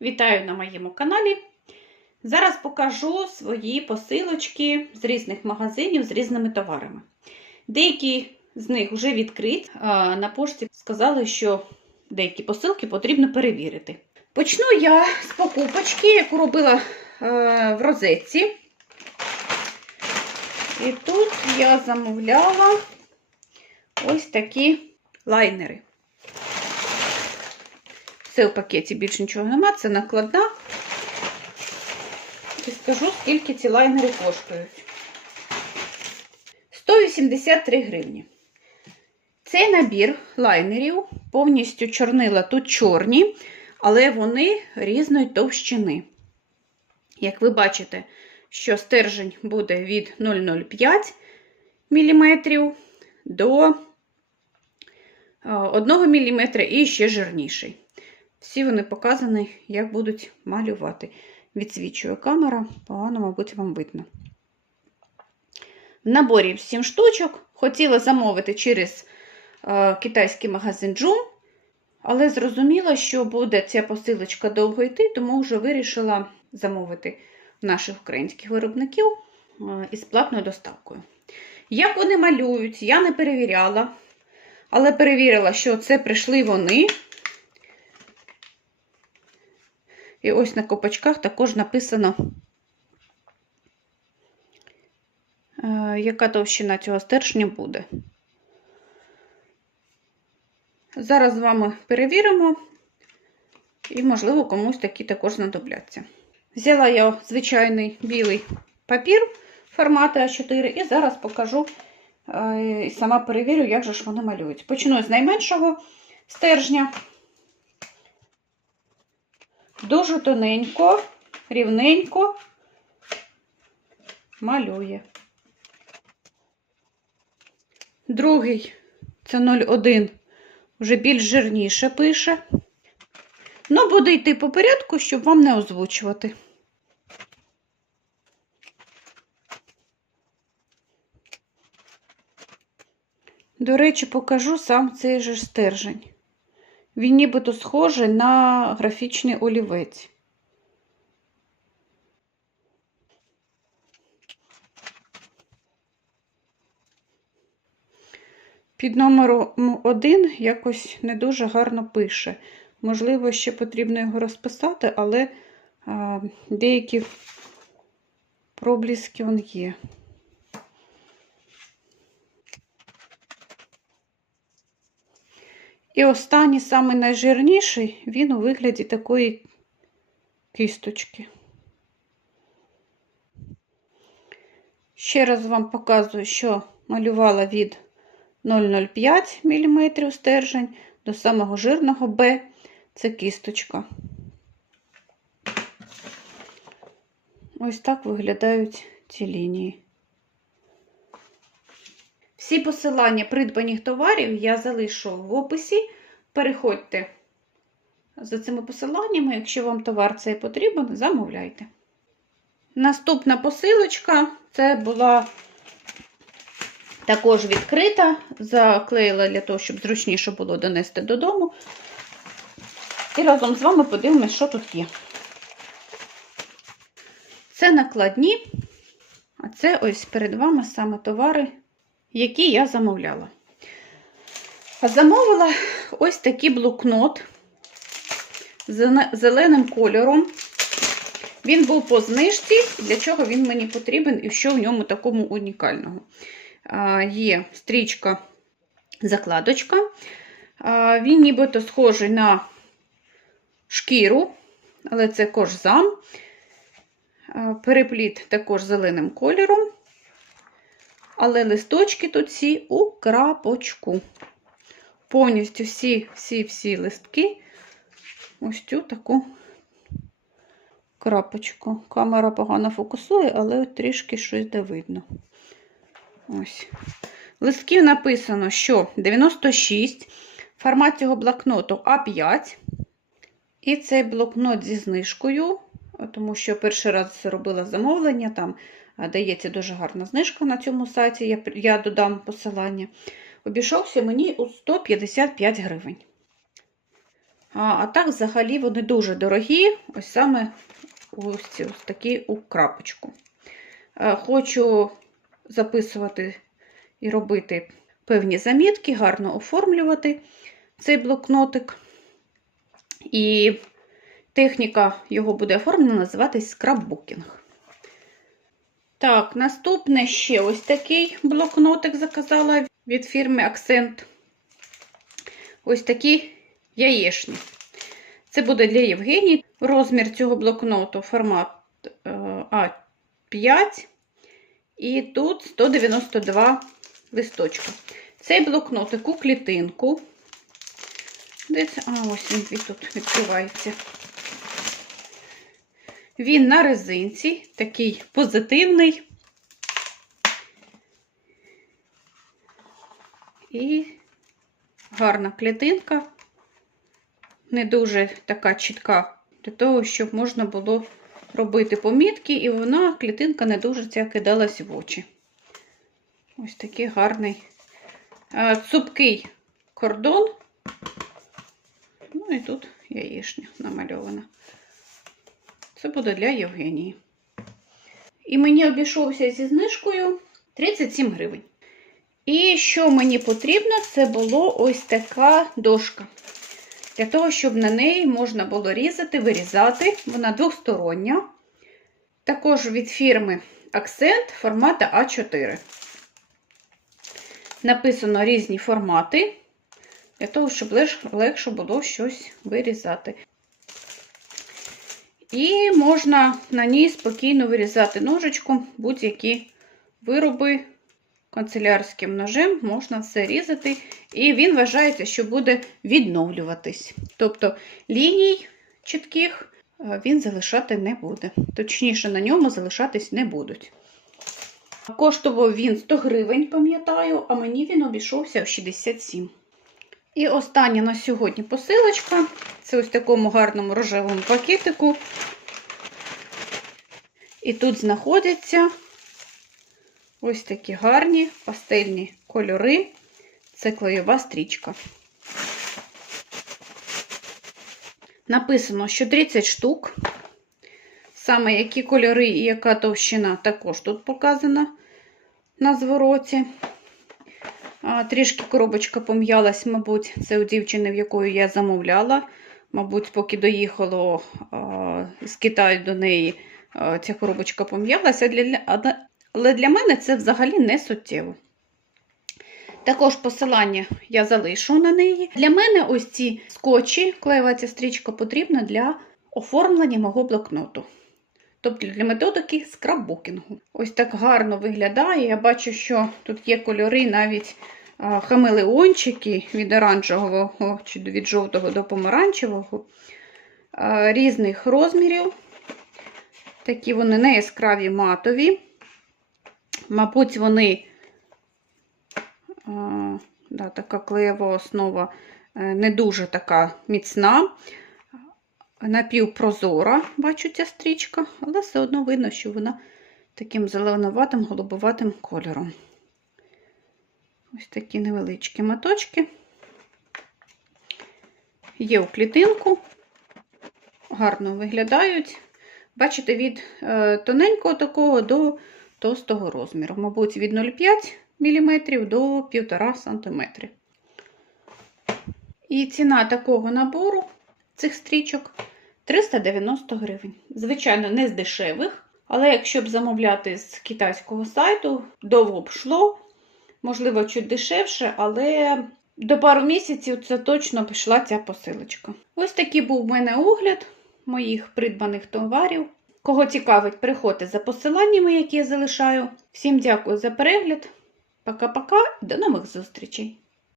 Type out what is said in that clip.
Вітаю на моєму каналі. Зараз покажу свої посилочки з різних магазинів з різними товарами. Деякі з них вже відкриті. На пошті сказали, що деякі посилки потрібно перевірити. Почну я з покупочки, яку робила е, в розетці. І тут я замовляла ось такі лайнери. Це у пакеті більше нічого нема, це накладна. І скажу, скільки ці лайнери коштують. 183 гривні. Цей набір лайнерів повністю чорнила тут чорні, але вони різної товщини. Як ви бачите, що стержень буде від 0,05 мм до 1 мм і ще жирніший. Всі вони показані, як будуть малювати. Відсвічує камера, погано, мабуть, вам видно. В наборі 7 штучок. Хотіла замовити через е, китайський магазин Joom, але зрозуміла, що буде ця посилочка довго йти, тому вже вирішила замовити наших українських виробників е, із платною доставкою. Як вони малюють, я не перевіряла, але перевірила, що це прийшли вони. І ось на копачках також написано, е, яка товщина цього стержня буде. Зараз з вами перевіримо, і, можливо, комусь такі також знадобляться. Взяла я звичайний білий папір формату А4, і зараз покажу е, і сама перевірю, як же ж вони малюють. Почну з найменшого стержня. Дуже тоненько, рівненько малює. Другий це 0,1, вже більш жирніше пише. Ну, буде йти по порядку, щоб вам не озвучувати. До речі, покажу сам цей же стержень. Він нібито схожий на графічний олівець. Під номером 1 якось не дуже гарно пише. Можливо, ще потрібно його розписати, але деякі пробліски он є. І останній, самий найжирніший, він у вигляді такої кісточки. Ще раз вам показую, що малювала від 0,05 мм стержень до самого жирного Б це кісточка. Ось так виглядають ці лінії. Всі посилання придбаних товарів я залишу в описі. Переходьте за цими посиланнями, якщо вам товар цей потрібен, замовляйте. Наступна посилочка це була також відкрита, заклеїла для того, щоб зручніше було донести додому. І разом з вами подивимось, що тут є. Це накладні, а це ось перед вами саме товари які я замовляла. Замовила ось такий блокнот з зеленим кольором. Він був по знижці, для чого він мені потрібен і що в ньому такому унікального. Є стрічка закладочка. Він нібито схожий на шкіру, але це кожзам. Перепліт також зеленим кольором але листочки тут всі у крапочку. Повністю всі-всі-всі листки ось цю таку крапочку. Камера погано фокусує, але трішки щось де видно. Ось. Листків написано, що 96, формат цього блокноту А5. І цей блокнот зі знижкою, тому що перший раз робила замовлення, там Дається дуже гарна знижка на цьому сайті, я я додам посилання. Обійшовся мені у 155 гривень. А, а так, взагалі, вони дуже дорогі, ось саме ось ці ось такі у крапочку. Хочу записувати і робити певні замітки, гарно оформлювати цей блокнотик. І техніка його буде оформлена, називатись скраббукінг. Так, наступне ще ось такий блокнотик заказала від фірми Accent. Ось такі яєшні. Це буде для Євгенії. Розмір цього блокноту формат е, А5. І тут 192 листочка. Цей блокнотик у клітинку. Де? А, ось він тут відкривається. Він на резинці, такий позитивний. І гарна клітинка. Не дуже така чітка, для того, щоб можна було робити помітки, і вона, клітинка, не дуже ця кидалась в очі. Ось такий гарний цупкий кордон. Ну і тут яєшня намальована. Це буде для Євгенії. І мені обійшовся зі знижкою 37 гривень. І що мені потрібно, це було ось така дошка. Для того, щоб на неї можна було різати, вирізати. Вона двостороння. Також від фірми Accent формату А4. Написано різні формати, для того, щоб легше було щось вирізати. І можна на ній спокійно вирізати ножичком будь-які вироби канцелярським ножем, можна все різати, і він вважається, що буде відновлюватись. Тобто ліній чітких він залишати не буде. Точніше, на ньому залишатись не будуть. Коштував він 100 гривень, пам'ятаю, а мені він обійшовся в 67. І остання на сьогодні посилочка. Це ось в такому гарному рожевому пакетику. І тут знаходяться ось такі гарні пастельні кольори. Це клеєва стрічка. Написано, що 30 штук. Саме які кольори і яка товщина також тут показана на звороті. Трішки коробочка пом'ялась, мабуть, це у дівчини, в якої я замовляла. Мабуть, поки доїхало з Китаю до неї, ця коробочка пом'ялася, але для мене це взагалі не суттєво. Також посилання я залишу на неї. Для мене ось ці скотчі, клеєва ця стрічка потрібна для оформлення мого блокноту. Тобто для методики скраббукінгу. Ось так гарно виглядає. Я бачу, що тут є кольори навіть хамелеончики від оранжевого чи від жовтого до помаранчевого, різних розмірів. Такі вони не яскраві матові. Мабуть, вони да, така клеєва основа е, не дуже така міцна напівпрозора, бачу ця стрічка, але все одно видно, що вона таким зеленуватим, голубоватим кольором. Ось такі невеличкі маточки. Є у клітинку, гарно виглядають. Бачите, від е, тоненького такого до товстого розміру. Мабуть, від 0,5 мм до 1,5 см. І ціна такого набору цих стрічок 390 гривень. Звичайно, не з дешевих, але якщо б замовляти з китайського сайту, довго б йшло, можливо, чуть дешевше, але до пару місяців це точно пішла ця посилочка. Ось такий був у мене огляд моїх придбаних товарів. Кого цікавить, приходьте за посиланнями, які я залишаю. Всім дякую за перегляд. Пока-пока, до нових зустрічей!